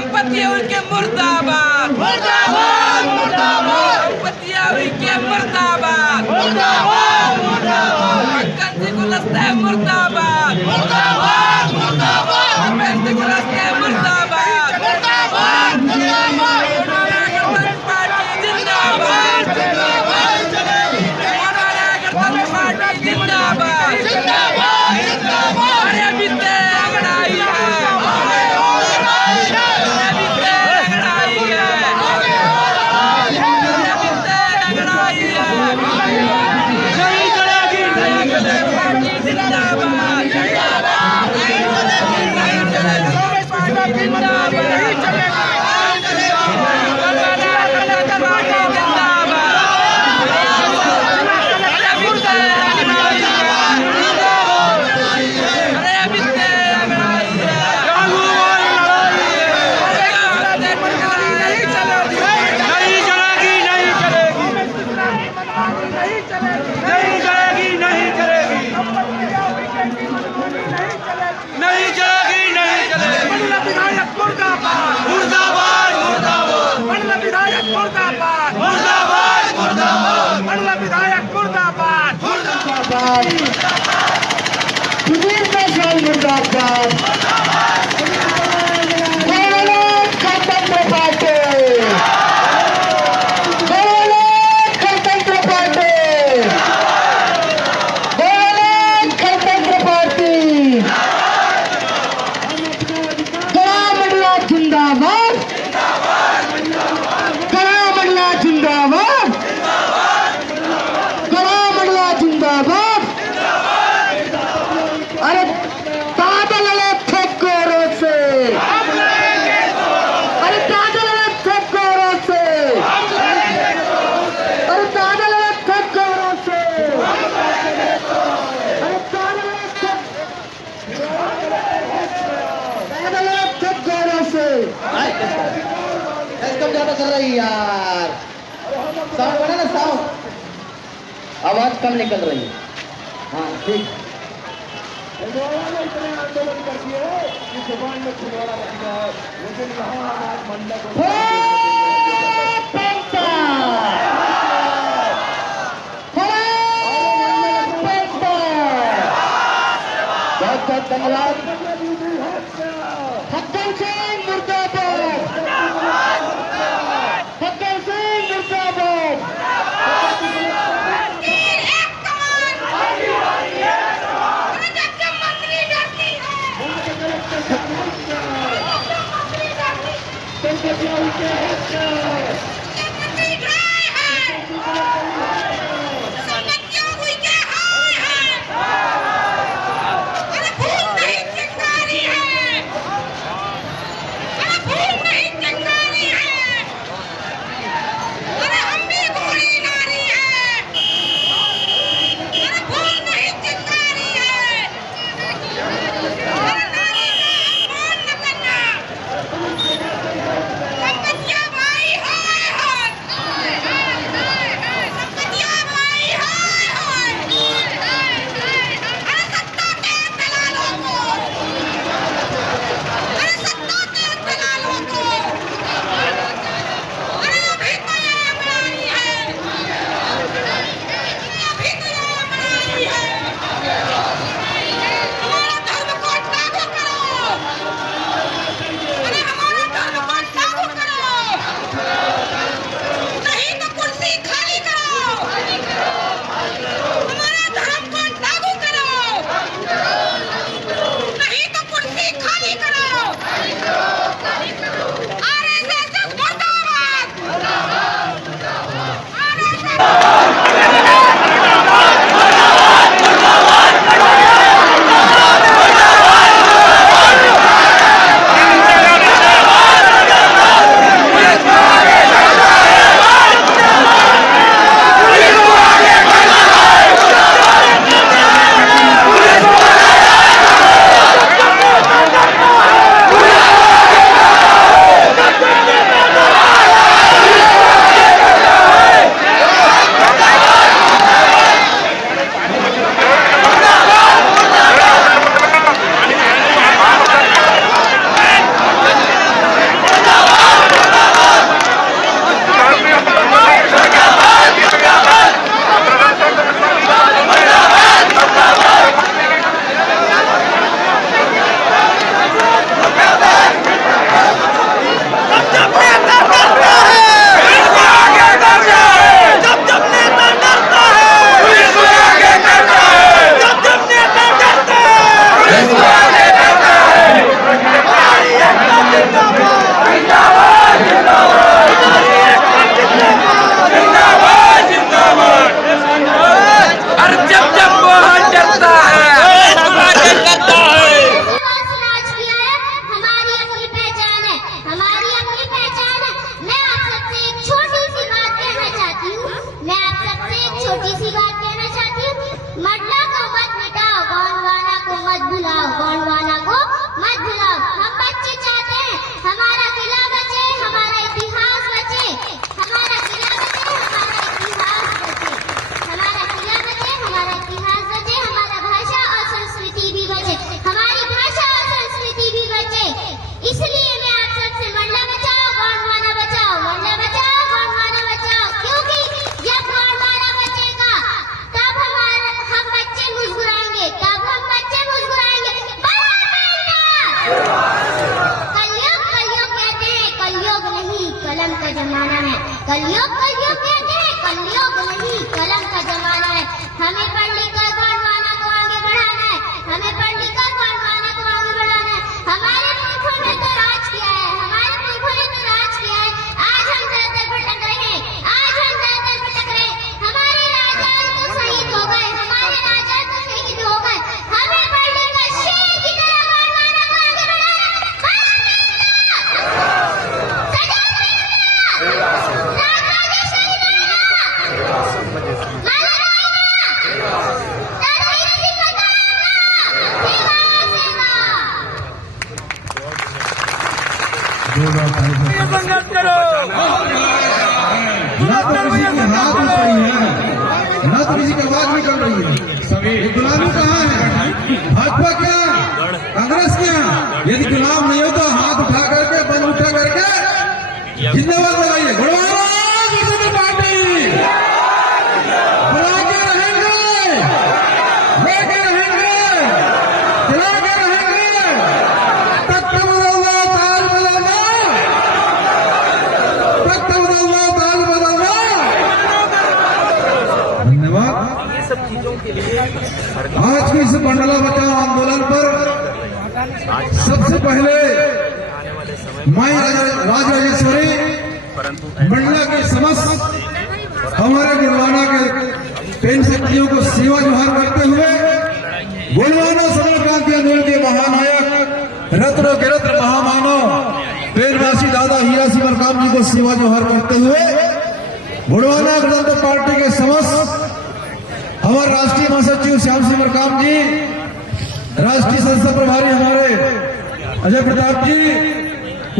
संपत्ति उनके मुर्दाबाद मुर्दाबाद मुर्दाबाद संपत्ति उनके मुर्दाबाद मुर्दाबाद मुर्दाबाद कंजी गुलस्ते मुर्दाबाद मुर्दाबाद मुर्दाबाद अंबेडकर गुलस्ते मुर्दाबाद मुर्दाबाद मुर्दाबाद पार्टी जिंदाबाद जिंदाबाद पार्टी जिंदाबाद जिंदाबाद जिंदाबाद अरे बीते लड़ाई है सुधीर मिश्रा मुर्दाबाद गणतंत्र पार्टी गणतंत्र पार्टी गणतंत्र पार्टी गड़ा मंडला जिंदाबाद गड़ा मंडला जिंदाबाद गड़ा मंडला जिंदाबाद अरे पैदल ठोकरों से अरे पैदल ठोकरों से अरे पैदल ठोकरों से अरे पैदल ठोकरों से एकदम ज्यादा चल रही यार साउंड बना ना साउंड आवाज कम निकल रही है हाँ ठीक आंदोलन करती है कि जुबान में छिलवाड़ा बच गया है लेकिन यहाँ आज मंडल बहुत बहुत धन्यवाद फक्कर सिंह मुर्दाबाद फक्कर सिंह मुर्दाबाद कलम का जमाना है। कलयुग कहते हैं, कलयुग नहीं कलम का जमाना है। हमें पढ़ लिख कर गौरवाना को आगे बढ़ाना है, हमें पढ़ लिख कर गौरवाना को आगे बढ़ाना है। हमारे पुरखों ने तो राज किया है, हमारे पुरखों ने तो राज किया है। आज हम दर दर भटक रहे हैं, आज हम दर दर भटक रहे हैं। हमारे राजा तो शहीद हो गए, हमारे राजा तो शहीद हो गए। हमें पढ़ लिख कर शेर की तरह गौरवाना को आगे बढ़ाना है। संघर्ष करो, ना तो किसी की हाथ उठ रही है, ना तो किसी की आवाज निकल रही है। ये गुलामी कहाँ है? भाजपा क्या, कांग्रेस क्या? यदि गुलाम नहीं हो तो हाथ उठा करके, बंद उठा करके जिंदाबाद लगाइए। गुड़वारा बीजेपी पार्टी बुला के रहेंगे, लेके रहेंगे, चला के रहेंगे। तख्त बदलना, ताज बदलना, तख्त बदलना, ताज बदलना। धन्यवाद। आज के इस मंडला बचाओ आंदोलन पर सबसे पहले माई राजराजेश्वरी मंडला के समस्त हमारे गुड़वाना के पेन शक्तियों को सेवा जोहार करते हुए गुड़वाना समर क्रांति आंदोलन के महानायक रत्न के रत्न महामानव पेनवासी दादा हीरा सिंह मरकाम जी को सेवा जोहार करते हुए गुड़वाना गणतंत्र पार्टी के समस्त हमारे राष्ट्रीय महासचिव श्याम सिंह मरकाम जी, राष्ट्रीय संसद प्रभारी हमारे अजय प्रताप जी,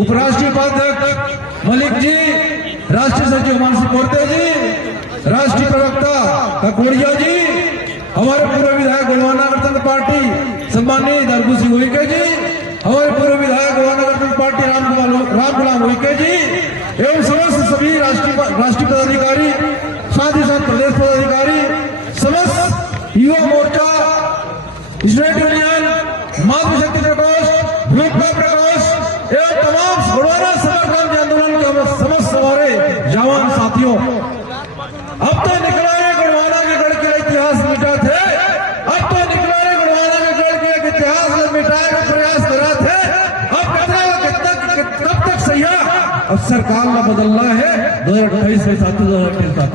उपराष्ट्रीय उपाध्यक्ष मलिक जी, राष्ट्रीय सचिव मानसी कोरते जी, राष्ट्रीय प्रवक्ता ककोड़िया जी, हमारे पूर्व विधायक गुड़वाना गणतंत्र पार्टी सम्मानीय दरगू सिंह उइके जी, हमारे पूर्व विधायक गुड़वाना गणतंत्र पार्टी राम गुलाम उइके जी एवं समस्त सभी राष्ट्रीय पदाधिकारी, साथ ही साथ प्रदेश पदाधिकारी, समस्त युवा मोर्चा, स्टूडेंट यूनियन, मातृशक्ति प्रकोष्ठ, भूखा प्रकोष्ठ एवं तमाम गुड़वाना समर क्रांति आंदोलन के समस्त हमारे जवान साथियों, अब तो निकला है गुड़वाना के गढ़ के इतिहास मिटा थे, अब तो निकला है गुड़वाना के गढ़ के इतिहास मिटाने का प्रयास करा थे। अब कब तक सही है? अब सरकार में बदलना है 2028 के साथ 2028 का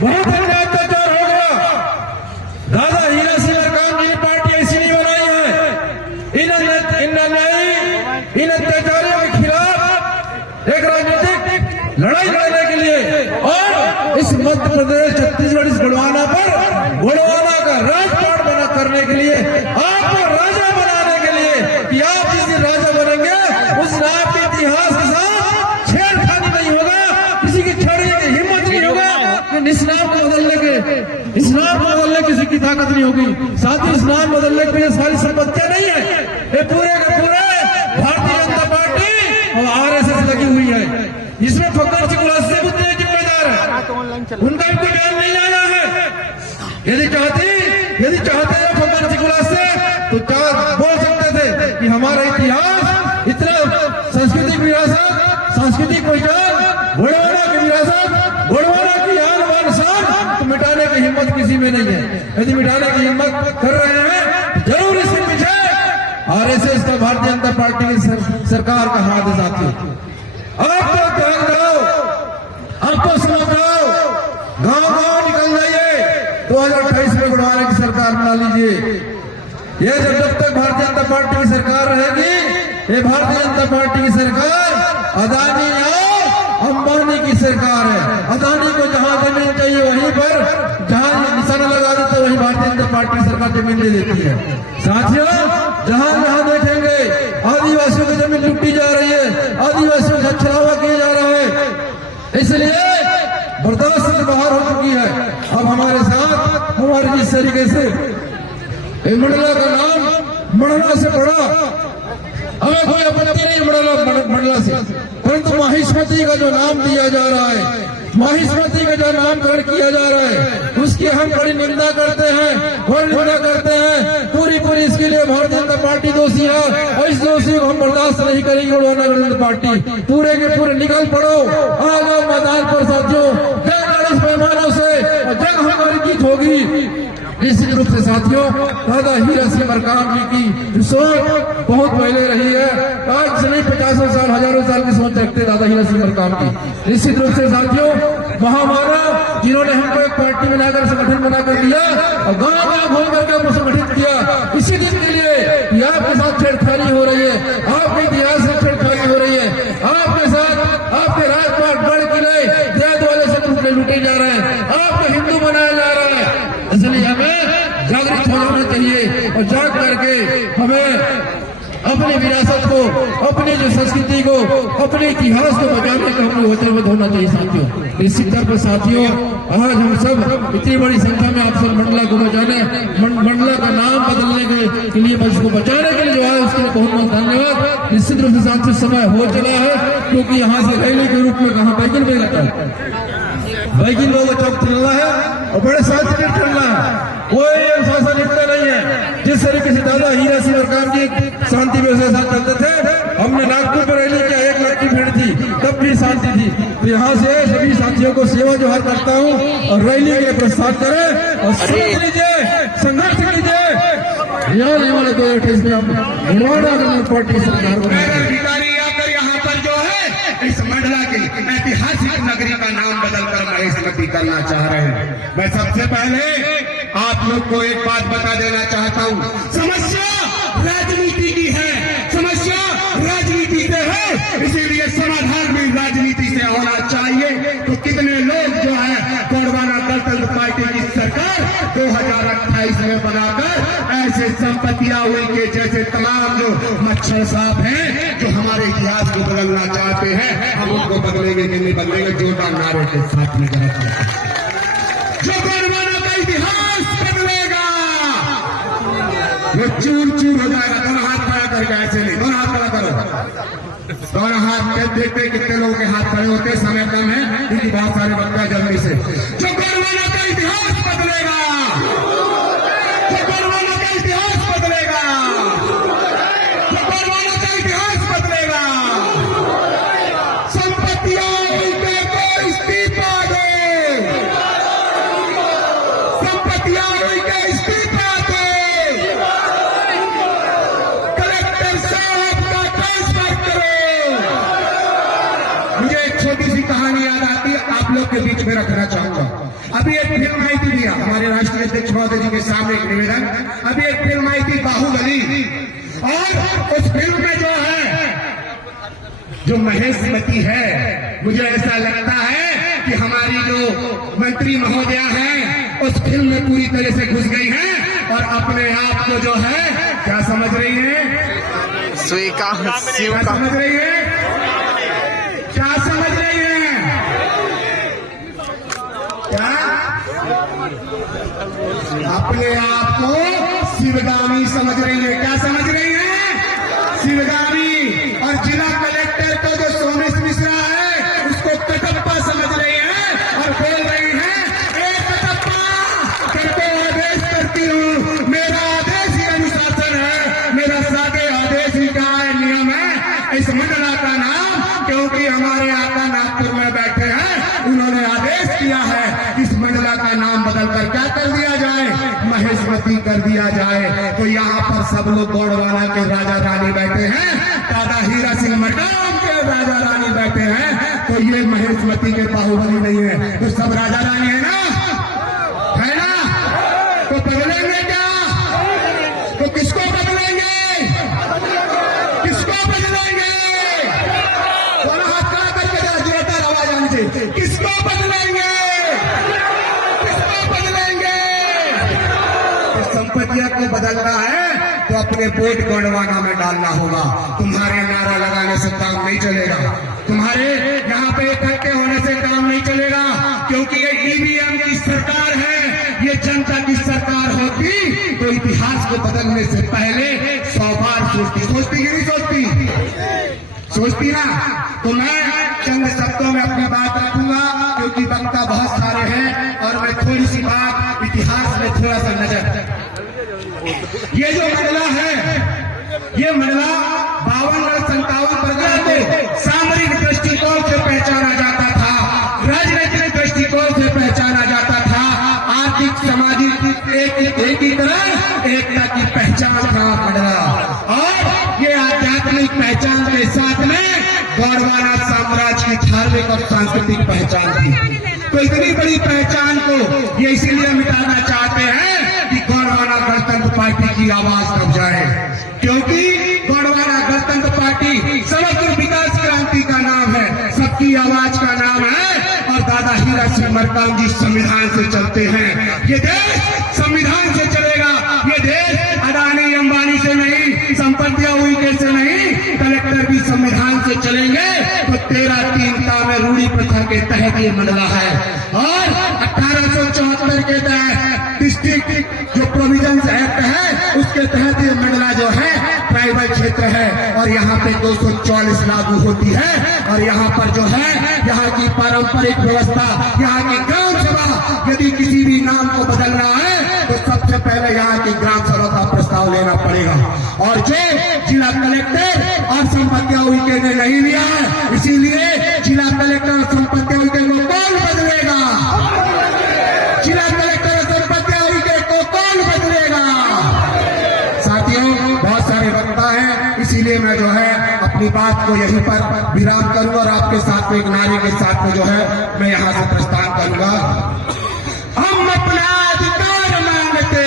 बहुत अत्याचार हो गया। दादा हीरा सिंह मरकाम जी ने पार्टी ऐसी नहीं बनाई है। इन अत्याचारियों के खिलाफ एक राजनीतिक लड़ाई लड़ने के लिए और इस मध्य प्रदेश छत्तीसगढ़ इस गुड़वाना पर गुड़वाना का राजपाट बना करने के लिए, आपको राजा बनाने के लिए कि आप जिस दिन राजा बनेंगे उस दिन आपके इतिहास के साथ छेड़खानी नहीं होगा, किसी की छेड़ने की हिम्मत नहीं होगा। इस नाम को बदलने किसी की ताकत नहीं होगी। साथ ही इस नाम बदलने के लिए सारी संपत्तियां नहीं है, ये पूरे के पूरे भारतीय जनता पार्टी और आरएसएस लगी हुई है। इसमें फकर सिंह उल्लासे बुद्धि जिम्मेदार है, उनका भी कोई बयान नहीं आया है। यदि चाहते हैं फकर सिंह उल्लासे तो बोल सकते थे कि हमारा इतिहास इतना सांस्कृतिक विरासत, सांस्कृतिक पहचान, गुड़वाना की विरासत, गुड़वाना की आन बान शान तो मिटाने की हिम्मत किसी में नहीं है। यदि मिटाने की हिम्मत कर रहे हैं तो जरूर इसके पीछे आरएसएस का, भारतीय जनता पार्टी की सरकार का हाथ है साथियों। आपको ध्यान जाओ, आपको समझ जाओ, गांव निकल जाइए, 2028 में गुड़वाना की सरकार बना लीजिए। ये जब तक भारतीय जनता पार्टी की सरकार रहेगी, ये भारतीय जनता पार्टी की सरकार अदानी और अंबानी की सरकार है। अदानी को जहां जमीन चाहिए वहीं पर, जहां निशाना लगा देते वहीं भारतीय जनता पार्टी की सरकार जमीन दे देती है। साथियों, जहां जहां देखेंगे आदिवासियों की जमीन लूटी जा रही है, आदिवासियों का छलावा किया जा रहा है, इसलिए बर्दाश्त से बाहर हो चुकी है। अब हमारे साथ हमारे जिस तरीके से मंडला का नाम मंडला से पड़ा, हमें कोई आपत्ति नहीं मंडला से, परंतु माहिष्मती का जो नाम दिया जा रहा है, माहिष्मती का जो नामकरण किया जा रहा है उसकी हम बड़ी निंदा करते हैं, घोर निंदा करते हैं। पूरी इसके लिए भारतीय जनता पार्टी दोषी है और इस दोषी को हम बर्दाश्त नहीं करेंगे। गोंडवाना गणतंत्र पार्टी पूरे के पूरे निकल पड़ो, आ जाओ मैदान पर साथियों, जंग इस पैमानों से और जंग हमारी जीत होगी। निश्चित रूप से साथियों, दादा हीरा सिंह मरकाम जी की सोच बहुत पहले रही है। आज से नहीं 50 साल, हजारों साल की सोच रखते दादा हीरा सिंह मरकाम की। निश्चित रूप से साथियों, महामानव जिन्होंने हमको एक पार्टी बनाकर संगठन बनाकर दिया और गाँव घूम करके हमको संगठित किया, इसी दिन के लिए कि आपके साथ छेड़खानी हो रही है, आपके इतिहास से छेड़खानी हो रही है, आपके साथ आपके राजपाट गढ़ किले देद वाले से लूटे जा रहे हैं, आपको हिंदू बनाया जा रहा है। इसलिए हमें जागृत हो जाना चाहिए और जाग करके हमें अपनी विरासत को, अपनी जो संस्कृति को, अपने इतिहास को बचाने का हमें वचनबद्ध होना चाहिए साथियों। निश्चित तौर पर साथियों, आज हम सब इतनी बड़ी संख्या में आप सब मंडला को बचाने, मंडला का नाम बदलने के लिए, उसको बचाने के लिए जो है उसके लिए बहुत बहुत धन्यवाद। निश्चित रूप से साथियों, समय हो चला है क्योंकि यहाँ से रैली के रूप में कहा बैगन में लगता है, बैगन लोगों चौक चलना है और बड़े शांति से चलना है, कोई अनुशासन इतना नहीं है। जिस तरीके से दादा हीरा सिंह मरकाम जी शांति व्यवस्था के साथ चलते थे, हमने नागपुर में रैली किया, 1 लाख की भीड़ थी, तब भी शांति थी। तो यहाँ से सभी साथियों को सेवा जोहार करता हूँ और रैली के लिए प्रस्ताव करें और समझ लीजिए, संघर्ष कीजिए। यहाँ नहीं वाले 2028 में आप गोंडवाना गणतंत्र पार्टी सरकार अधिकारी आकर यहाँ पर जो है इस मंडला की ऐतिहासिक नगरी का नाम बदलकर महेशमती करना चाह रहे हैं। मैं सबसे पहले आप लोग को एक बात बता देना चाहता हूँ, समस्या राजनीति की है, समस्या राजनीति से है, इसीलिए समाधान भी राजनीति से होना चाहिए। तो कितने लोग जो है गोंडवाना गणतंत्र पार्टी की सरकार 2028 में बनाकर ऐसे संपत्तियां हुई के जैसे तमाम जो मच्छर साहब हैं जो हमारे इतिहास को बदलना चाहते हैं, हम उनको बदलेंगे कि नहीं बदलेंगे, जोरदार नारे के साथ में जो गोंडवाना का इतिहास बदलेगा वो चूर चूर हो जाएगा। दोनों हाथ खड़ा करके, ऐसे नहीं, दोनों हाथ खड़ा करो, दोनों हाथ। देखते कितने लोगों के हाथ खड़े होते, समय कम है क्योंकि बहुत सारे वक्ता जल्दी से। जो गोंडवाना का इतिहास बदलेगा, जो गोंडवाना का इतिहास बदलेगा, जो गोंडवाना का इतिहास बदलेगा, संपत्तियों उनके को इस्तीफा दे, संपत्तियां उनके इस्तीफा दे, कलेक्टर साहब का ट्रांसफर करो। मुझे एक छोटी सी कहानी याद आती है, आप लोग के बीच में रखना चाहूंगा। अभी एक फिल्म आई थी भैया, हमारे राष्ट्रीय अध्यक्ष महोदय जी के सामने एक निवेदन, अभी एक फिल्म आई थी बाहुबली, और उस फिल्म में जो है जो महेशमती है, मुझे ऐसा लगता है कि हमारी जो मंत्री महोदया हैं उस फिल्म में पूरी तरह से घुस गई हैं और अपने आप को जो है क्या समझ रही है, क्या समझ रही है, क्या समझ रही है, क्या अपने आप को शिवगामी समझ रही है, क्या समझ रही है, शिवगामी। और जिला कलेक्टर को जो सोमेश मिश्रा है उसको कटप्पा समझ रही है और बोल रही है, ए कटप्पा, तेरे आदेश करती हूँ, मेरा आदेश ही अनुशासन है, मेरा सादे आदेश ही क्या है, नियम है इस मंडला का नाम, क्योंकि हमारे आका नागपुर में बैठे हैं, उन्होंने आदेश किया है इस मंडला का नाम बदलकर क्या कर दिया जाए, महेशमती कर दिया जाए। तो यहाँ पर सब लोग गोंडवाना के राजा रानी बैठे हैं, दादा हीरा सिंह मरकाम के राजा रानी बैठे हैं, तो ये महेशमती के बाहुबली नहीं है, तो सब राजा रानी है ना, है ना। तो बदलेंगे क्या, तो किसको बदलेंगे, किसको बदलेंगे, दोनों हाथ खड़ा करके जोरदार आवाज आनी चाहिए, किसको बदलेंगे, किसको बदलेंगे। संपत्तियां को बदलना है तो अपने वोट गोंडवाना में डालना होगा। तुम्हारे नारा लगाने से काम नहीं चलेगा, तुम्हारे यहाँ पे इकट्ठे होने से काम नहीं चलेगा, क्योंकि ये ईवीएम की सरकार है, ये जनता की सरकार होती तो इतिहास को बदलने से पहले 100 बार सोचती कि नहीं सोचती ना। तो मैं चंद शब्दों में अपनी बात रखूंगा क्योंकि वक्ता बहुत सारे हैं और मैं थोड़ी सी बात ये जो मंडला है, ये मंडला 52 57 प्रजा को सामरिक दृष्टिकोण से पहचाना जाता था, राजनीतिक दृष्टिकोण से पहचाना जाता था, आर्थिक सामाजिक एकीकरण एकता की पहचान था मंडला। और ये आध्यात्मिक पहचान के साथ में गोंडवाना साम्राज्य की धार्मिक और सांस्कृतिक पहचान थी। तो इतनी बड़ी पहचान को ये इसीलिए मिटाना चाहते हैं कि गोंडवाना गणतंत्र पार्टी की आवाज दब जाए, क्योंकि गोंडवाना गणतंत्र पार्टी समग्र विकास क्रांति का नाम है, सबकी आवाज का नाम है। और दादा हीरा सिंह मरकाम जी संविधान से चलते हैं। ये देश संविधान से चलेगा, ये देश अडानी अंबानी से नहीं, संपत्तियां हुई कैसे नहीं, कलेक्टर भी संविधान से चलेंगे। तो 13(3) में रूढ़ी प्रथा के तहत ये मंडला है। और 1874 के तहत डिस्ट्रिक्ट जो प्रोविजंस एक्ट है उसके तहत ये मंडला जो है ट्राइबल क्षेत्र है। और यहाँ पे 244 लागू होती है। और यहाँ पर जो है यहाँ की पारंपरिक व्यवस्था, यहाँ की ग्राम सभा, यदि किसी भी नाम को बदलना है तो सबसे पहले यहाँ की ग्राम सभा का प्रस्ताव लेना पड़ेगा। और जो जिला कलेक्टर और संपत्तियां उनके ने नहीं लिया है, इसीलिए जिला कलेक्टर और संपत्तियां उनके को कौन बदलेगा? जिला कलेक्टर और संपत्तियां उनके को कौन बदलेगा? साथियों, बहुत सारे वक्ता हैं, इसीलिए मैं जो है अपनी बात को यहीं पर विराम करूंगा और आपके साथ में एक नारे के साथ में जो है मैं यहाँ से प्रस्थान करूंगा। हम अपना अधिकार मांगते